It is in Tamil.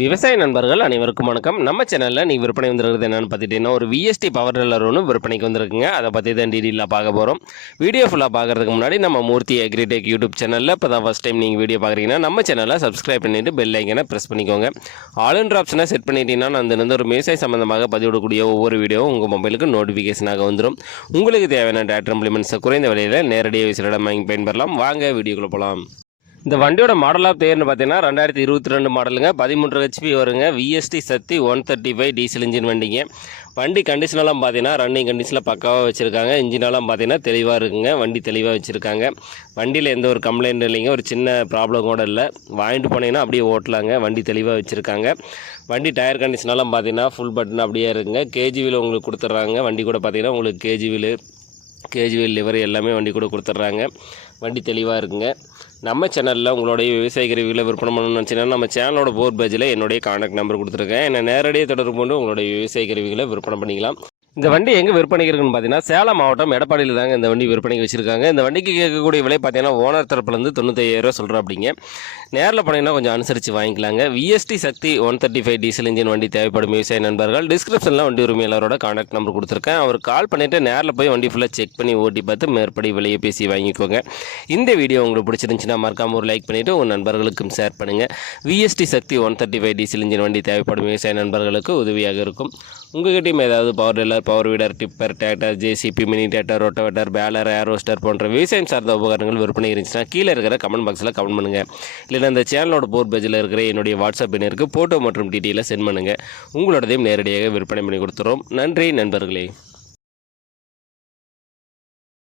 விவசாய நண்பர்கள் அனைவருக்கும் வணக்கம். நம்ம சேனலில் நீ விற்பனை வந்துருக்கிறது என்னென்னு பார்த்துட்டீங்கன்னா ஒரு விஎஸ்டி பவர் டில்லர் ஒன்று விற்பனைக்கு வந்திருக்குங்க. அதை பற்றி தான் டீடெயிலாக பார்க்க போகிறோம் வீடியோ ஃபுல்லாக பார்க்குறதுக்கு முன்னாடி நம்ம மூர்த்தி அக்ரிடெக் யூடியூப் சேனலில் இப்போ தான் ஃபஸ்ட் டைம் நீங்கள் வீடியோ பார்க்குறீங்கன்னா நம்ம சேனலை சப்ஸ்கிரைப் பண்ணிவிட்டு பெல் ஐக்கனை ப்ரெஸ் பண்ணிக்கோங்க. ஆல் ஆப்ஷனை செட் பண்ணிட்டீங்கன்னா நான் அந்த ஒரு விவசாய சம்மந்தமாக பதிவிடக்கூடிய ஒவ்வொரு வீடியோவும் உங்கள் மொபைலுக்கு நோட்டிஃபிகேஷனாக வந்துடும் உங்களுக்கு தேவையான டேட்டர் இம்ப்ளிமெண்ட்ஸை குறைந்த விலையில் நேரடியாக விசிலிடம் வாங்கி பயன்பெறலாம். வாங்க வீடியோக்குள்ளே போகலாம் இந்த வண்டியோட மாடல் ஆஃப் தேர்னு பார்த்தீங்கன்னா ரெண்டாயிரத்தி இருபத்தி ரெண்டு மாடலுங்க பதிமூன்று ஹெச்பி வருங்க. VST Shakti one thirty five diesel engine வண்டிங்க. வண்டி கண்டிஷனெல்லாம் பார்த்தீங்கன்னா ரன்னிங் கண்டிஷனில் பக்காவாக வச்சுருக்காங்க. இன்ஜினெல்லாம் பார்த்தீங்கன்னா தெளிவாக இருக்குங்க. வண்டி தெளிவாக வச்சுருக்காங்க. வண்டியில் எந்த ஒரு கம்ப்ளைண்ட்டும் இல்லைங்க. ஒரு சின்ன ப்ராப்ளம் கூட இல்லை. வாங்கிட்டு போனீங்கன்னா அப்படியே ஓட்டலாங்க. வண்டி தெளிவாக வச்சுருக்காங்க. வண்டி டயர் கண்டிஷனெல்லாம் பார்த்தீங்கன்னா ஃபுல் பட்டன் அப்படியே இருக்குங்க. கேஜி வீல் உங்களுக்கு கொடுத்துட்றாங்க. வண்டி கூட பார்த்தீங்கன்னா உங்களுக்கு கேஜி வீல் கேஜுவல் லிவர் எல்லாமே வண்டி கூட கொடுத்துட்றாங்க. வண்டி தெளிவாக இருக்குங்க. நம்ம சேனலில் உங்களுடைய விவசாய கருவிகளை விற்பனை பண்ணணும்னு நினச்சிங்கன்னா நம்ம சேனலோட போர் பேஜில் என்னுடைய கான்டாக்ட் நம்பர் கொடுத்துருக்கேன். என்னை நேரடியாக தொடர்பு கொண்டு உங்களுடைய விவசாய கருவிகளை விற்பனை பண்ணிக்கலாம். இந்த வண்டி எங்கே விற்பனைக்கு இருக்குன்னு பார்த்தீங்கன்னா சேலம் மாவட்டம் எடப்பாடியில் தாங்க இந்த வண்டி விற்பனைக்கு வச்சிருக்காங்க. இந்த வண்டிக்கு கேட்கக்கூடிய விலை பார்த்தீங்கன்னா ஓனர் தரப்புலேருந்து தொண்ணூத்தையாயிரம் சொல்கிறோம் அப்படிங்க நேரில் போனீங்கன்னா கொஞ்சம் அனுசரித்து வாங்கிக்கலாங்க. VST Shakti one thirty five diesel engine வண்டி தேவைப்படும் விவசாய நண்பர்கள். டிஸ்கிரிப்ஷனில் வண்டி உரிமையாளரோட கான்டாக்ட் நம்பர் கொடுத்துருக்கேன். அவர் கால் பண்ணிவிட்டு நேரில் போய் வண்டி ஃபுல்லாக செக் பண்ணி ஓட்டி பார்த்து மேற்படி விலையை பேசி வாங்கிக்கோங்க. இந்த வீடியோ உங்களுக்கு பிடிச்சிருந்துச்சுன்னா மறக்காம ஒரு லைக் பண்ணிவிட்டு உங்கள் நண்பர்களுக்கும் ஷேர் பண்ணுங்கள் VST Shakti one thirty five diesel engine வண்டி தேவைப்படும் விவசாய நண்பர்களுக்கு உதவியாக இருக்கும். உங்ககிட்டயும் ஏதாவது power tiller power weeder tipper tractor JCB mini tractor rotavator baler ஏரோஸ்டர் போன்ற விவசாயம் சார்ந்த உபகரணங்கள் விற்பனை இருந்துச்சுன்னா கீழே இருக்கிற கமெண்ட் பாக்ஸில் கமெண்ட் பண்ணுங்கள் இல்லைன்னா இந்த சேனலோட போர் பேஜில் இருக்கிற என்னுடைய வாட்ஸ்அப் எண்ணிற்கு ஃபோட்டோ மற்றும் டீட்டெயிலை சென்ட் பண்ணுங்கள் உங்களோடதையும் நேரடியாக விற்பனை பண்ணி கொடுத்துறோம். நன்றி நண்பர்களே.